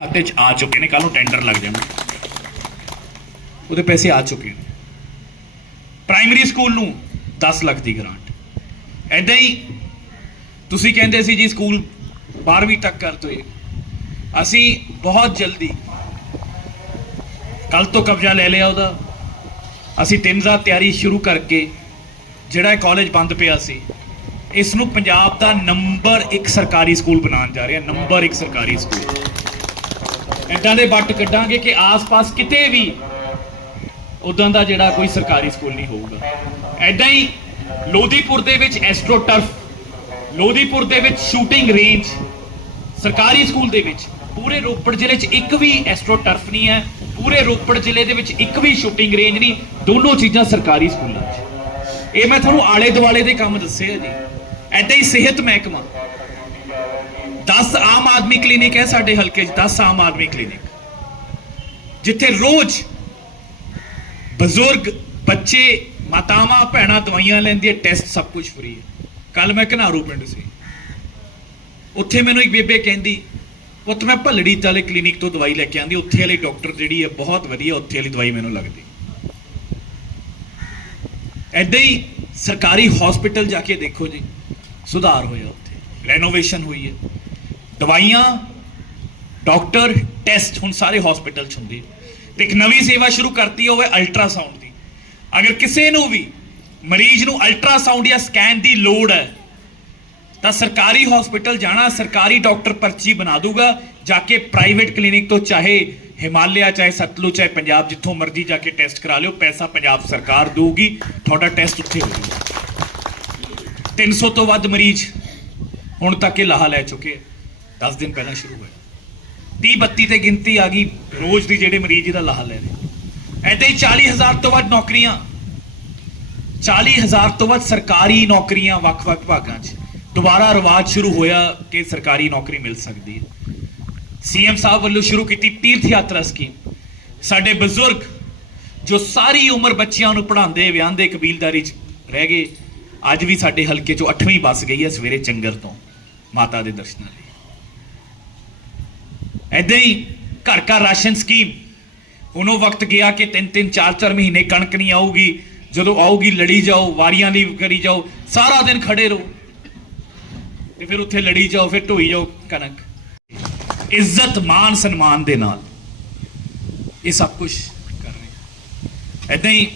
ਅਤੇ 'ਚ ਆ ਚੁੱਕੇ ਨੇ ਕੱਲ ਨੂੰ ਟੈਂਡਰ ਲੱਗ ਜਾਣਾ। ਉਹਦੇ ਪੈਸੇ ਆ ਚੁੱਕੇ ਨੇ। ਪ੍ਰਾਇਮਰੀ ਸਕੂਲ ਨੂੰ 10 ਲੱਖ ਦੀ ਗ੍ਰਾਂਟ ਐਦਾਂ ਹੀ ਤੁਸੀਂ ਕਹਿੰਦੇ ਸੀ ਜੀ ਸਕੂਲ 12ਵੀਂ ਤੱਕ ਕਰ ਦੋ ਅਸੀਂ ਬਹੁਤ ਜਲਦੀ ਕੱਲ ਤੋਂ ਕਬਜ਼ਾ ਲੈ ਲਿਆ ਉਹਦਾ। ਅਸੀਂ ਤਿੰਨ ਰਾਤ ਤਿਆਰੀ ਸ਼ੁਰੂ ਕਰਕੇ ਜਿਹੜਾ ਇਹ ਕਾਲਜ ਬੰਦ ਪਿਆ ਸੀ ਇਸ ਨੂੰ ਪੰਜਾਬ ਦਾ ਨੰਬਰ 1 ਸਰਕਾਰੀ ਸਕੂਲ ਬਣਾਉਣ ਜਾ ਰਹੇ ਹਾਂ। ਨੰਬਰ 1 ਸਰਕਾਰੀ ਸਕੂਲ ਇਦਾਂ ਦੇ ਵੱਟ ਕੱਢਾਂਗੇ ਕਿ ਆਸ-ਪਾਸ ਕਿਤੇ ਵੀ ਉਦਾਂ ਦਾ ਜਿਹੜਾ ਕੋਈ ਸਰਕਾਰੀ ਸਕੂਲ ਨਹੀਂ ਹੋਊਗਾ। ਐਦਾਂ ਹੀ ਲੋਧੀਪੁਰ ਦੇ ਵਿੱਚ ਐਸਟ੍ਰੋਟਰਫ ਲੋਧੀਪੁਰ ਦੇ ਵਿੱਚ ਸ਼ੂਟਿੰਗ ਰੇਂਜ, ਸਰਕਾਰੀ ਸਕੂਲ ਦੇ ਵਿੱਚ, ਪੂਰੇ ਰੋਪੜ ਜ਼ਿਲ੍ਹੇ 'ਚ ਇੱਕ ਵੀ ਐਸਟ੍ਰੋਟਰਫ ਨਹੀਂ ਹੈ, ਪੂਰੇ ਰੋਪੜ ਜ਼ਿਲ੍ਹੇ ਦੇ ਵਿੱਚ ਇੱਕ ਵੀ ਸ਼ੂਟਿੰਗ ਰੇਂਜ ਨਹੀਂ, ਦੋਨੋਂ ਚੀਜ਼ਾਂ ਸਰਕਾਰੀ ਸਕੂਲਾਂ 'ਚ। ਇਹ ਮੈਂ ਤੁਹਾਨੂੰ ਆਲੇ ਦੁਆਲੇ ਦੇ ਕੰਮ ਦੱਸੇ ਆ ਜੀ। ਐਦਾਂ ਹੀ ਸਿਹਤ ਮਹਿਕਮਾ 10 ਆਦਮੀ ਕਲੀਨਿਕ ਹੈ, ਸਾਡੇ ਹਲਕੇ 'ਚ 10 ਆਮ ਆਦਮੀ ਕਲੀਨਿਕ। ਜਿੱਥੇ ਰੋਜ਼ ਬਜ਼ੁਰਗ, ਬੱਚੇ, ਮਾਤਾਵਾਂ, ਭੈਣਾਂ ਦਵਾਈਆਂ ਲੈਂਦੀਆਂ ਟੈਸਟ ਸਭ ਕੁਝ ਫ੍ਰੀ ਹੈ। ਕੱਲ ਮੈਂ ਘਨਾਰੂ ਪਿੰਡ ਸੀ। ਉੱਥੇ ਮੈਨੂੰ ਇੱਕ ਬੇਬੇ ਕਹਿੰਦੀ, ਪੁੱਤ, ਮੈਂ ਭੱਲੜੀ ਵਾਲੇ ਕਲੀਨਿਕ ਤੋਂ ਦਵਾਈ ਲੈ ਕੇ ਆਂਦੀ, ਉੱਥੇ ਵਾਲੀ ਡਾਕਟਰ ਜਿਹੜੀ ਹੈ, ਬਹੁਤ ਵਧੀਆ, ਉੱਥੇ ਵਾਲੀ ਦਵਾਈ ਮੈਨੂੰ ਲੱਗਦੀ। ਐਦਾਂ ਹੀ ਸਰਕਾਰੀ ਹਸਪੀਟਲ ਜਾ ਕੇ ਦੇਖੋ ਜੀ, ਸੁਧਾਰ ਹੋਇਆ ਉੱਥੇ। ਰੈਨੋਵੇਸ਼ਨ ਹੋਈ ਹੈ। ਦਵਾਈਆਂ, ਡਾਕਟਰ, ਟੈਸਟ, ਹੁਣ ਸਾਰੇ ਹਸਪੀਟਲ 'ਚ ਹੁੰਦੇ। ਤੇ ਇੱਕ ਨਵੀਂ ਸੇਵਾ ਸ਼ੁਰੂ ਕਰਤੀ ਹੋਵੇ ਅਲਟਰਾਸਾਊਂਡ ਦੀ। ਅਗਰ ਕਿਸੇ ਨੂੰ ਵੀ ਮਰੀਜ਼ ਨੂੰ ਅਲਟਰਾਸਾਊਂਡ ਜਾਂ ਸਕੈਨ ਦੀ ਲੋੜ ਹੈ, ਤਾਂ ਸਰਕਾਰੀ ਹਸਪੀਟਲ ਜਾਣਾ, ਸਰਕਾਰੀ ਡਾਕਟਰ ਪਰਚੀ ਬਣਾ ਦੂਗਾ, ਜਾ ਕੇ ਪ੍ਰਾਈਵੇਟ ਕਲੀਨਿਕ ਤੋਂ ਚਾਹੇ ਹਿਮਾਲਿਆ, ਚਾਹੇ ਸਤਲੁਜ, ਚਾਹੇ ਪੰਜਾਬ, ਜਿੱਥੋਂ ਮਰਜ਼ੀ ਜਾ ਕੇ ਟੈਸਟ ਕਰਾ ਲਿਓ, ਪੈਸਾ ਪੰਜਾਬ ਸਰਕਾਰ ਦੇਊਗੀ, ਤੁਹਾਡਾ ਟੈਸਟ ਉੱਥੇ ਹੋਊਗਾ ਜਾਊਗਾ। 300 ਤੋਂ ਵੱਧ ਮਰੀਜ਼ ਹੁਣ ਤੱਕ ਇਹ ਲਾਹਾ ਲੈ ਚੁੱਕੇ 10 ਦਿਨ ਪਹਿਲਾਂ ਸ਼ੁਰੂ ਹੋਇਆ। 30 32 ਤੇ ਗਿਣਤੀ ਆ ਗਈ ਰੋਜ਼ ਦੀ ਜਿਹੜੇ ਮਰੀਜ਼ ਇਹਦਾ ਲਾਹਾ ਲੈ ਰਹੇ। ਐਦਾਂ ਹੀ 40000 ਤੋਂ ਵੱਧ ਨੌਕਰੀਆਂ। 40000 ਤੋਂ ਵੱਧ ਸਰਕਾਰੀ ਨੌਕਰੀਆਂ ਵੱਖ-ਵੱਖ ਭਾਗਾਂ 'ਚ। ਦੁਬਾਰਾ ਰਿਵਾਜ ਸ਼ੁਰੂ ਹੋਇਆ ਕਿ ਸਰਕਾਰੀ ਨੌਕਰੀ ਮਿਲ ਸਕਦੀ ਹੈ। ਸੀਐਮ ਸਾਹਿਬ ਵੱਲੋਂ ਸ਼ੁਰੂ ਕੀਤੀ ਤੀਰਥ ਯਾਤਰਾ ਸਕੀਮ। ਸਾਡੇ ਬਜ਼ੁਰਗ ਜੋ ਸਾਰੀ ਉਮਰ ਬੱਚਿਆਂ ਨੂੰ ਪੜ੍ਹਾਉਂਦੇ, ਵਿਆਹਦੇ, ਕਬੀਲਦਾਰੀ 'ਚ ਰਹਿ ਗਏ, ਅੱਜ ਵੀ ਸਾਡੇ ਹਲਕੇ 'ਚੋਂ 8ਵੀਂ ਬੱਸ ਗਈ ਹੈ ਸਵੇਰੇ ਚੰਗਰ ਤੋਂ, ਮਾਤਾ ਦੇ ਦਰਸ਼ਨਾਂ ਲਈ। ਐਦਾਂ ਹੀ ਘਰ ਘਰ ਰਾਸ਼ਨ ਸਕੀਮ। ਉਹਨੋਂ ਵਕਤ ਗਿਆ ਕਿ ਤਿੰਨ ਤਿੰਨ ਚਾਰ ਚਾਰ ਮਹੀਨੇ ਕਣਕ ਨਹੀਂ ਆਊਗੀ। ਜਦੋਂ ਆਊਗੀ ਲੜੀ ਜਾਓ, ਵਾਰੀਆਂ ਦੀ ਕਰੀ ਜਾਓ, ਸਾਰਾ ਦਿਨ ਖੜੇ ਰਹੋ। ਤੇ ਫਿਰ ਉੱਥੇ ਲੜੀ ਜਾਓ, ਫਿਰ ਢੋਈ ਜਾਓ ਕਣਕ। ਇੱਜ਼ਤ ਮਾਨ ਸਨਮਾਨ ਦੇ ਨਾਲ ਇਹ ਸਭ ਕੁਝ ਕਰ ਰਹੇ ਹਾਂ। ਐਦਾਂ ਹੀ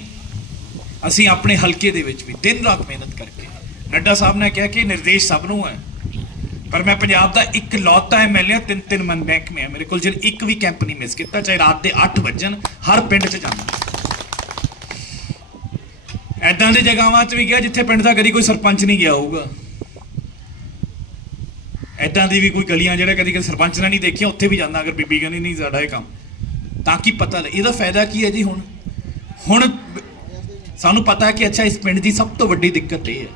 ਅਸੀਂ ਆਪਣੇ ਹਲਕੇ ਦੇ ਵਿੱਚ ਵੀ ਦਿਨ ਰਾਤ ਮਿਹਨਤ ਕਰਕੇ। ਨੱਡਾ ਸਾਹਿਬ ਨੇ ਕਿਹਾ ਕਿ ਨਿਰਦੇਸ਼ ਸਭ ਨੂੰ ਹੈ। ਪਰ ਮੈਂ ਪੰਜਾਬ ਦਾ ਇੱਕ ਲੌਤਾ ਐਮਐਲਏ ਤਿੰਨ ਤਿੰਨ ਮਨ ਬੈਂਕ ਮੇ ਮੇਰੇ ਕੋਲ ਜਿਹੜਾ ਇੱਕ ਵੀ ਕੈਂਪ ਨਹੀਂ ਮਿਸ ਕੀਤਾ, ਚਾਹੇ ਰਾਤ ਦੇ 8 ਵਜਣ, ਹਰ ਪਿੰਡ 'ਚ ਜਾਂਦਾ। ਐਦਾਂ ਦੇ ਜਗ੍ਹਾਵਾਂ 'ਚ ਵੀ ਗਿਆ ਜਿੱਥੇ ਪਿੰਡ ਦਾ ਕਦੀ ਕੋਈ ਸਰਪੰਚ ਨਹੀਂ ਗਿਆ ਹੋਊਗਾ। ਐਦਾਂ ਦੀ ਵੀ ਕੋਈ ਗਲੀਆਂ ਜਿਹੜਾ ਕਦੀ ਕਦੇ ਸਰਪੰਚ ਨੇ ਨਹੀਂ ਦੇਖੀਆਂ, ਉੱਥੇ ਵੀ ਜਾਂਦਾ ਅਗਰ ਬੀਬੀ ਕਹਿੰਦੀ ਨਹੀਂ, ਸਾਡਾ ਇਹ ਕੰਮ। ਤਾਂ ਕਿ ਪਤਾ ਲੱਗੇ? ਇਹਦਾ ਫਾਇਦਾ ਕੀ ਹੈ ਜੀ ਹੁਣ? ਹੁਣ ਸਾਨੂੰ ਪਤਾ ਹੈ ਕਿ ਅੱਛਾ, ਇਸ ਪਿੰਡ ਦੀ ਸਭ ਤੋਂ ਵੱਡੀ ਦਿੱਕਤ ਇਹ ਹੈ।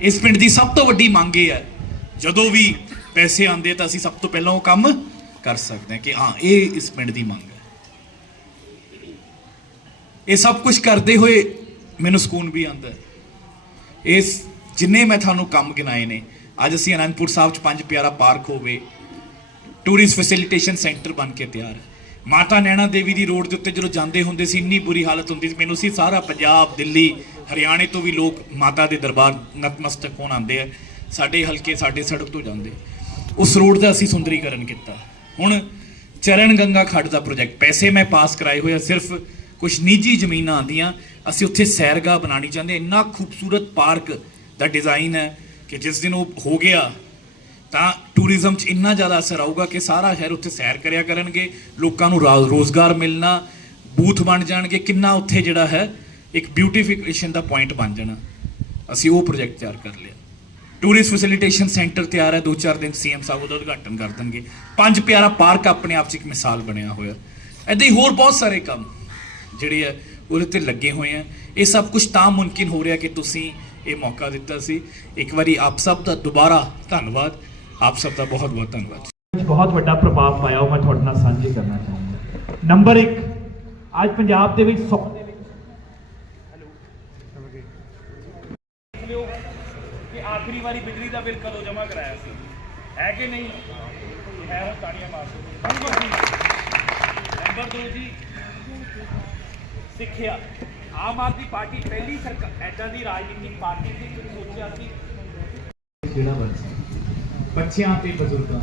ਇਸ ਪਿੰਡ ਦੀ ਸਭ ਤੋਂ ਵੱਡੀ ਮੰਗ ਇਹ ਹੈ ਜਦੋਂ ਵੀ ਪੈਸੇ ਆਉਂਦੇ ਤਾਂ ਅਸੀਂ ਸਭ ਤੋਂ ਪਹਿਲਾਂ ਉਹ ਕੰਮ ਕਰ ਸਕਦੇ ਹਾਂ ਕਿ ਹਾਂ, ਇਹ ਇਸ ਪਿੰਡ ਦੀ ਮੰਗ ਹੈ। ਇਹ ਸਭ ਕੁਝ ਕਰਦੇ ਹੋਏ ਮੈਨੂੰ ਸਕੂਨ ਵੀ ਆਉਂਦਾ ਹੈ। ਇਸ ਜਿੰਨੇ ਮੈਂ ਤੁਹਾਨੂੰ ਕੰਮ ਗਿਣਾਏ ਨੇ, ਅੱਜ ਅਸੀਂ ਅਨੰਦਪੁਰ ਸਾਹਿਬ ਚ ਪੰਜ ਪਿਆਰਾ ਪਾਰਕ ਹੋਵੇ ਟੂਰਿਸਟ ਫੈਸਿਲਿਟੇਸ਼ਨ ਸੈਂਟਰ ਬਣ ਕੇ ਤਿਆਰ ਹੈ। ਮਾਤਾ ਨੈਣਾ ਦੇਵੀ ਦੀ ਰੋਡ ਦੇ ਉੱਤੇ ਜਦੋਂ ਜਾਂਦੇ ਹੁੰਦੇ ਸੀ, ਇੰਨੀ ਬੁਰੀ ਹਾਲਤ ਹੁੰਦੀ ਸੀ, ਮੈਨੂੰ ਸੀ ਸਾਰਾ ਪੰਜਾਬ, ਦਿੱਲੀ, ਹਰਿਆਣੇ ਤੋਂ ਵੀ ਲੋਕ ਮਾਤਾ ਦੇ ਦਰਬਾਰ ਨਤਮਸਤਕ ਹੋਣ ਆਉਂਦੇ ਆ। ਸਾਡੇ ਹਲਕੇ, ਸਾਡੇ ਸੜਕ ਤੋਂ ਜਾਂਦੇ। ਉਸ ਰੋਡ ਦਾ ਅਸੀਂ ਸੁੰਦਰੀਕਰਨ ਕੀਤਾ। ਹੁਣ ਚਰਨ ਗੰਗਾ ਖੱਡ ਦਾ ਪ੍ਰੋਜੈਕਟ ਪੈਸੇ ਮੈਂ ਪਾਸ ਕਰਾਏ ਹੋਏ ਆ, ਸਿਰਫ ਕੁਝ ਨਿੱਜੀ ਜ਼ਮੀਨਾਂ ਆਂਦੀਆਂ ਅਸੀਂ ਉੱਥੇ ਸੈਰਗਾਹ ਬਣਾਉਣੀ ਚਾਹੁੰਦੇ ਇੰਨਾ ਖੂਬਸੂਰਤ ਪਾਰਕ ਦਾ ਡਿਜ਼ਾਈਨ ਹੈ ਕਿ ਜਿਸ ਦਿਨ ਉਹ ਹੋ ਗਿਆ, ਤਾਂ ਟੂਰਿਜ਼ਮ 'ਚ ਇੰਨਾ ਜ਼ਿਆਦਾ ਅਸਰ ਆਊਗਾ ਕਿ ਸਾਰਾ ਸ਼ਹਿਰ ਉੱਥੇ ਸੈਰ ਕਰਿਆ ਕਰਨਗੇ। ਲੋਕਾਂ ਨੂੰ ਰਾ- ਰੋਜ਼ਗਾਰ ਮਿਲਣਾ, ਬੂਥ ਬਣ ਜਾਣਗੇ। ਕਿੰਨਾ ਉੱਥੇ ਜਿਹੜਾ ਹੈ, ਇੱਕ ਬਿਊਟੀਫਿਕੇਸ਼ਨ ਦਾ ਪੁਆਇੰਟ ਬਣ ਜਾਣਾ। ਅਸੀਂ ਉਹ ਪ੍ਰੋਜੈਕਟ ਤਿਆਰ ਕਰ ਲਿਆ। ਟੂਰਿਸਟ ਫੈਸਿਲਿਟੇਸ਼ਨ ਸੈਂਟਰ ਤਿਆਰ ਹੈ, ਦੋ ਚਾਰ ਦਿਨ ਸੀਐਮ ਸਾਹਿਬ ਉਹਦਾ ਉਦਘਾਟਨ ਕਰ ਦੇਣਗੇ। ਪੰਜ ਪਿਆਰਾ ਪਾਰਕ ਆਪਣੇ ਆਪ 'ਚ ਇੱਕ ਮਿਸਾਲ ਬਣਿਆ ਹੋਇਆ। ਐਦਾਂ ਹੀ ਹੋਰ ਬਹੁਤ ਸਾਰੇ ਕੰਮ ਜਿਹੜੇ ਆ, ਉਹਦੇ ਤੇ ਲੱਗੇ ਹੋਏ ਆ। ਇਹ ਸਭ ਕੁਝ ਤਾਂ ਮੁਮਕਿਨ ਹੋ ਰਿਹਾ ਕਿ ਤੁਸੀਂ ਇਹ ਮੌਕਾ ਦਿੱਤਾ ਸੀ। ਇੱਕ ਵਾਰੀ ਆਪ ਸਭ ਦਾ ਦੁਬਾਰਾ ਧੰਨਵਾਦ। ਆਪ ਸਭ ਦਾ ਬਹੁਤ ਬਹੁਤ ਧੰਨਵਾਦ। ਬਹੁਤ ਵੱਡਾ ਪ੍ਰਭਾਵ ਪਾਇਆ ਉਹ ਮੈਂ ਤੁਹਾਡੇ ਨਾਲ ਸਾਂਝੇ ਕਰਨਾ ਚਾਹੁੰਦਾ। ਨੰਬਰ 1 ਅੱਜ ਪੰਜਾਬ ਦੇ ਵਿੱਚ 100 ਦੇ ਵਿੱਚ ਹੈਲੋ ਕਿ ਆਖਰੀ ਵਾਰੀ ਬਿਜਲੀ ਦਾ ਬਿੱਲ ਕਦੋਂ ਜਮ੍ਹਾਂ ਕਰਾਇਆ ਸੀ? ਹੈ ਕਿ ਨਹੀਂ? ਹੈ ਹੁਣ ਤਾੜੀਆਂ ਮਾਰ ਦਿਓ ਦਿਓ ਜੀ। ਸਿੱਖਿਆ। ਆਮ ਆਦਮੀ ਪਾਰਟੀ ਪਹਿਲੀ ਸਰਕਾਰ ਐਦਾਂ ਦੀ ਰਾਜਨੀਤਿਕ ਪਾਰਟੀ ਸੀ ਜਿਹੜੀ ਸੋਚਿਆ ਸੀ। ਜਿਹੜਾ ਬਣ ਬੱਚਿਆਂ ਤੇ ਬਜ਼ੁਰਗਾਂ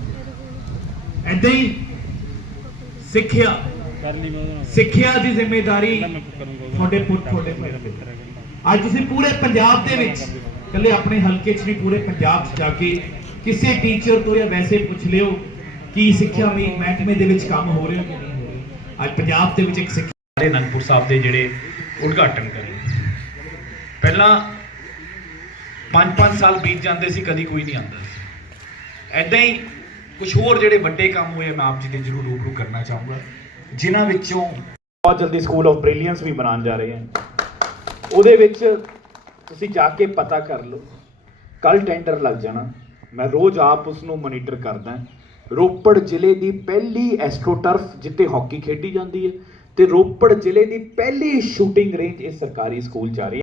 ਐਦਾਂ ਹੀ ਸਿੱਖਿਆ। ਸਿੱਖਿਆ ਦੀ ਜ਼ਿੰਮੇਵਾਰੀ ਤੁਹਾਡੇ ਪੁੱਤ ਤੁਹਾਡੇ। ਅੱਜ ਤੁਸੀਂ ਪੂਰੇ ਪੰਜਾਬ ਦੇ ਵਿੱਚ ਇਕੱਲੇ ਆਪਣੇ ਹਲਕੇ 'ਚ ਨਹੀਂ, ਪੂਰੇ ਪੰਜਾਬ 'ਚ ਜਾ ਕੇ ਕਿਸੇ ਟੀਚਰ ਤੋਂ ਜਾਂ ਵੈਸੇ ਪੁੱਛ ਲਿਓ ਕਿ ਸਿੱਖਿਆ ਮਹਿਕਮੇ ਦੇ ਵਿੱਚ ਕੰਮ ਹੋ ਰਿਹਾ ਕਿ ਨਹੀਂ ਹੋ ਰਿਹਾ। ਅੱਜ ਪੰਜਾਬ ਦੇ ਵਿੱਚ ਇੱਕ ਸਿੱਖਿਆ ਦੇ ਅਨੰਦਪੁਰ ਸਾਹਿਬ ਦੇ ਜਿਹੜੇ ਉਦਘਾਟਨ ਕਰੇ। ਪਹਿਲਾਂ 5-5 ਸਾਲ ਬੀਤ ਜਾਂਦੇ ਸੀ, ਕਦੀ ਕੋਈ ਨਹੀਂ ਆਉਂਦਾ ਸੀ। ਐਦਾਂ ਹੀ ਕੁਝ ਹੋਰ ਜਿਹੜੇ ਵੱਡੇ ਕੰਮ ਹੋਏ ਮੈਂ ਆਪ ਜੀ ਦੇ ਜਰੂਰ ਰੂਬਰੂ ਕਰਨਾ ਚਾਹੂੰਗਾ, ਜਿਨ੍ਹਾਂ ਵਿੱਚੋਂ ਬਹੁਤ ਜਲਦੀ ਸਕੂਲ ਆਫ ਬ੍ਰਿਲੀਅੰਸ ਵੀ ਬਣਾਉਣ ਜਾ ਰਹੇ ਹਾਂ ਉਹਦੇ ਵਿੱਚ ਤੁਸੀਂ ਜਾ ਕੇ ਪਤਾ ਕਰ ਲਓ। ਕੱਲ ਟੈਂਡਰ ਲੱਗ ਜਾਣਾ। ਮੈਂ ਰੋਜ਼ ਆਪ ਉਸ ਨੂੰ ਮੋਨੀਟਰ ਕਰਦਾ ਰੋਪੜ ਜ਼ਿਲ੍ਹੇ ਦੀ ਪਹਿਲੀ ਐਸਟ੍ਰੋਟਰਫ ਜਿੱਥੇ ਹਾਕੀ ਖੇਡੀ ਜਾਂਦੀ ਹੈ ਤੇ ਰੋਪੜ ਜ਼ਿਲ੍ਹੇ ਦੀ ਪਹਿਲੀ ਸ਼ੂਟਿੰਗ ਰੇਂਜ ਇਹ ਸਰਕਾਰੀ ਸਕੂਲ ਜਾ ਰਹੀ ਹੈ।